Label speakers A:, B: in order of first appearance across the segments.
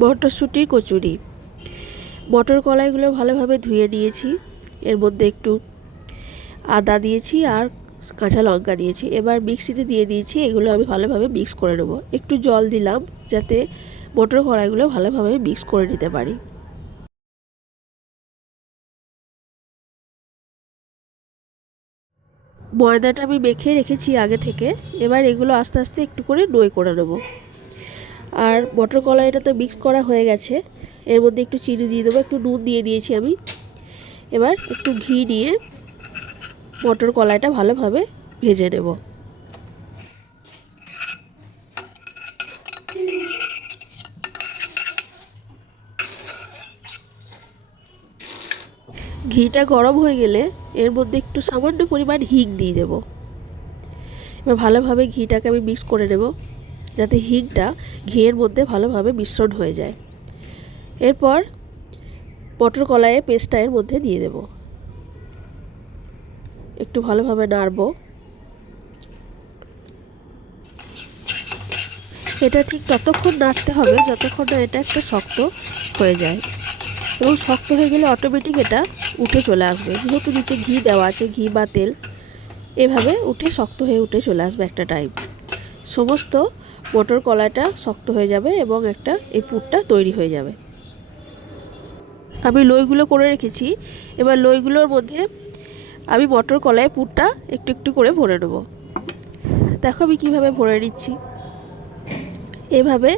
A: মটরশুঁটির কচুরি। মটর কলাইগুলো ভালোভাবে ধুয়ে নিয়েছি। এর মধ্যে একটু আদা দিয়েছি আর কাঁচা লঙ্কা দিয়েছি। এবার মিক্সিতে দিয়ে দিয়েছি, এগুলো আমি ভালোভাবে মিক্স করে নেব। একটু জল দিলাম যাতে মটর কলাইগুলো ভালোভাবে মিক্স করে নিতে পারি। ময়দাটা আমি মেখে রেখেছি আগে থেকে। এবার এগুলো আস্তে আস্তে একটু করে নই করে নেব। আর মটর কলাইটা তো মিক্স করা হয়ে গেছে। এর মধ্যে একটু চিনি দিয়ে দেবো, একটু নুন দিয়ে দিয়েছি আমি। এবার একটু ঘি নিয়ে মটর কলাইটা ভালোভাবে ভেজে নেব। ঘিটা গরম হয়ে গেলে এর মধ্যে একটু সামান্য পরিমাণ হিং দিয়ে দেব। এবার ভালোভাবে ঘিটাকে আমি মিক্স করে নেব। যাতে হিংটা ঘিয়ের মধ্যে ভালোভাবে মিশ্রণ হয়ে যায়। এরপর মটর কলাইয়ের পেস্টটা এর মধ্যে দিয়ে দেব। একটু ভালোভাবে নাড়ব। এটা ঠিক ততক্ষণ নাড়তে হবে যতক্ষণ না এটা একটা শক্ত হয়ে যায়। এবং শক্ত হয়ে গেলে অটোমেটিক এটা উঠে চলে আসবে। যেহেতু নিচে ঘি দেওয়া আছে, ঘি বা তেল, এভাবে উঠে শক্ত হয়ে উঠে চলে আসবে একটা টাইম সমস্ত মটর কলাটা শক্ত হয়ে যাবে এবং একটা এই পুরটা তৈরি হয়ে যাবে। আমি লইগুলো করে রেখেছি। এবার লইগুলোর মধ্যে আমি মটর কলায় পুরটা একটু একটু করে ভরে নেব। দেখো আমি কীভাবে ভরে নিচ্ছি। এভাবে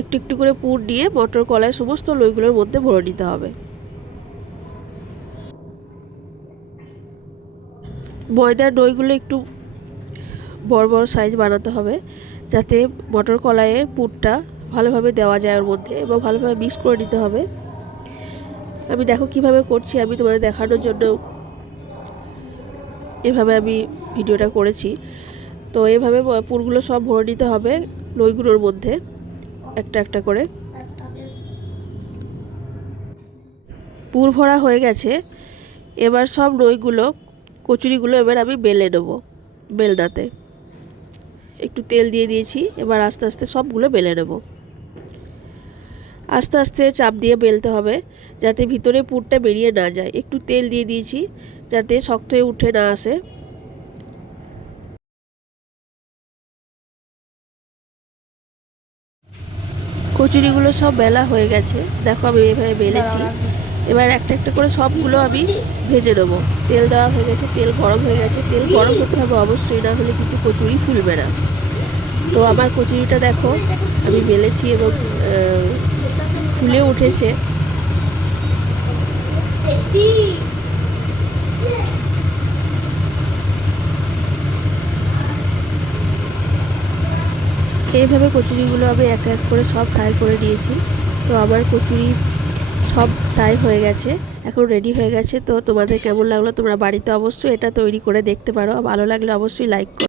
A: একটু একটু করে পুর দিয়ে মটর কলায় সমস্ত লইগুলোর মধ্যে ভরে নিতে হবে। ময়দার দইগুলো একটু বড় বড় সাইজ বানাতে হবে। যাতে মটর কলাইয়ের পুরটা ভালোভাবে দেওয়া যায় ওর মধ্যে এবং ভালোভাবে মিক্স করে নিতে হবে। আমি দেখো কীভাবে করছি, আমি তোমাদের দেখানোর জন্য এভাবে আমি ভিডিওটা করেছি। তো এভাবে পুরগুলো সব ভরে নিতে হবে লইগুলোর মধ্যে একটা একটা করে। পুর ভরা হয়ে গেছে। এবার সব রইগুলো কচুরিগুলো এবার আমি বেলে নেব, বেলনাতে। একটু তেল দিয়ে দিয়েছি, এবার আস্তে আস্তে সবগুলো বেলে নেব। আস্তে আস্তে চাপ দিয়ে বেলতে হবে, যাতে ভিতরে পুরটা বেরিয়ে না যায়। একটু তেল দিয়ে দিয়েছি, যাতে শক্ত হয়ে উঠে না আসে। কচুরিগুলো সব বেলা হয়ে গেছে। দেখো আমি এভাবে বেলেছি। এবার একটা একটা করে সবগুলো আমি ভেজে নেব। তেল দেওয়া হয়ে গেছে, তেল গরম হয়ে গেছে। তেল গরম করতে হবে অবশ্যই, না হলে কিন্তু কচুরি ফুলবে না। তো আমার কচুরিটা দেখো, আমি বেলেছি এবং ফুলে উঠেছে। এইভাবে কচুরিগুলো আমি এক এক করে সব ফ্রাই করে নিয়েছি। তো আমার কচুরি সব টাই হয়ে গেছে। এখন রেডি হয়ে গেছে। তো তোমাদের কেমন লাগল? তোমরা বাড়িতে অবশ্যই এটা তৈরি করে দেখতে পারো। ভালো লাগলে অবশ্যই লাইক করো।